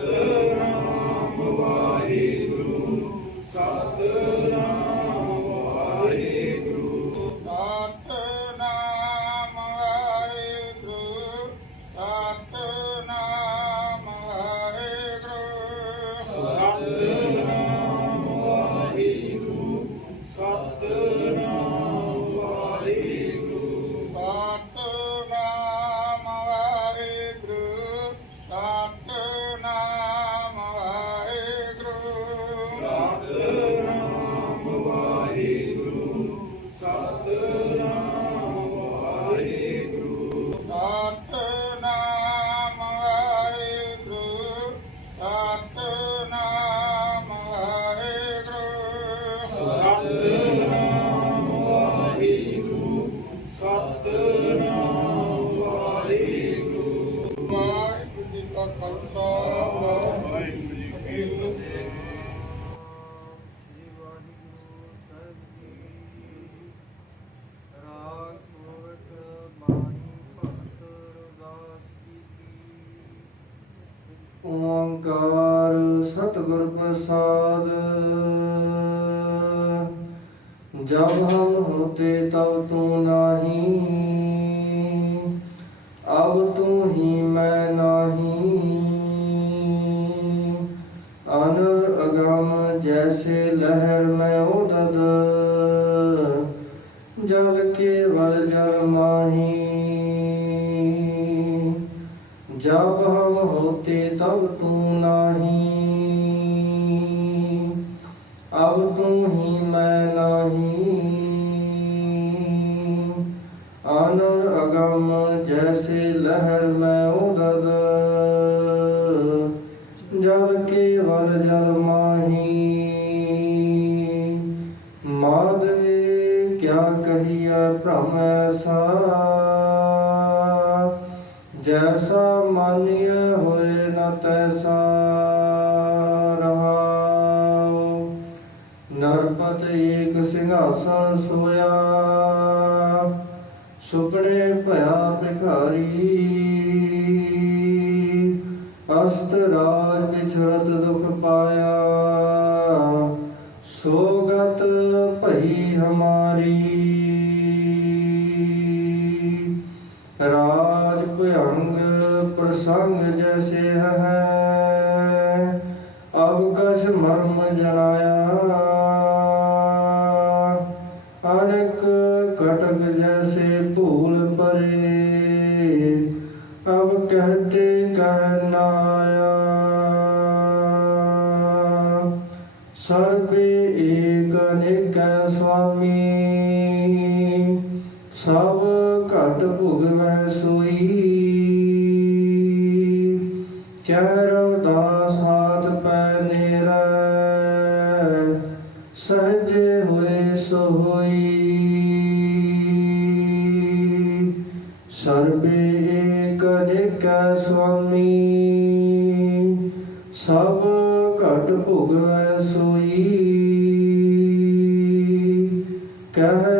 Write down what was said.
ਸਤਿ ਰਾਮ ਵਾਹਿਗੁਰੂ ਸਤਿ ਓੰਕਾਰ ਸਤਿਗੁਰ ਪ੍ਰਸਾਦ। ਜਬ ਹਮ ਹੋਤੇ ਤਬ ਤੂੰ ਨਾਹੀ, ਅਬ ਤੂੰ ਹੀ ਮੈਂ ਨਾਹੀ। ਅਨਰ ਅਗਮ ਜੈਸੇ ਲਹਿਰ ਮੈਂ ਉਦਦ, ਜਲ ਕੇ ਵਲ ਜਲ ਮਾਹੀ। जब हम होते तब तू नाही अब तू ही मैं नाही आनंद अगम जैसे लहर में उदद जल केवल जल माही माधवे क्या कहिए भ्रम सा ਜੈਸਾ ਮਾਨਿਆ ਹੋਏ ਨ ਤੈਸਾ ਰਹਾਉ ਨਰਪਤ ਏਕ ਸਿੰਘਾਸਨ ਸੋਇਆ ਸੁਪਨੇ ਭਇਆ ਭਿਖਾਰੀ ਅਸਤ ਰਾਜ ਵਿਛੜਤ ਦੁਖ ਪਾਇਆ ਸੋਗਤ ਭਈ ਹਮਾਰੀ ਸੰਗ ਜੈਸੇ ਹੈ ਅਬ ਕਛ ਮਰਮ ਜਨਾਇਆ ਅਨਕ ਕਟਕ ਜੈਸੇ ਭੂਲ ਪਰੇ, ਅਬ ਕਹਤੇ ਕਹਿ ਨਾ ਆਇਆ ਸਰਬੇ ਏਕ ਨਿਕੈ ਸੁਆਮੀ, ਸਭ ਘਟ ਭੁਗਵੈ ਦਾ ਸਾਥ ਪੈ ਨੇਰਾ, ਸਹਜੇ ਹੋਏ ਸੋਈ। ਹੋਈ ਸਰਬੇ ਏਕ ਨਿਕੈ ਸੁਆਮੀ, ਸਭ ਘਟ ਭੁਗਵੈ ਸੋਈ। ਕਹਿ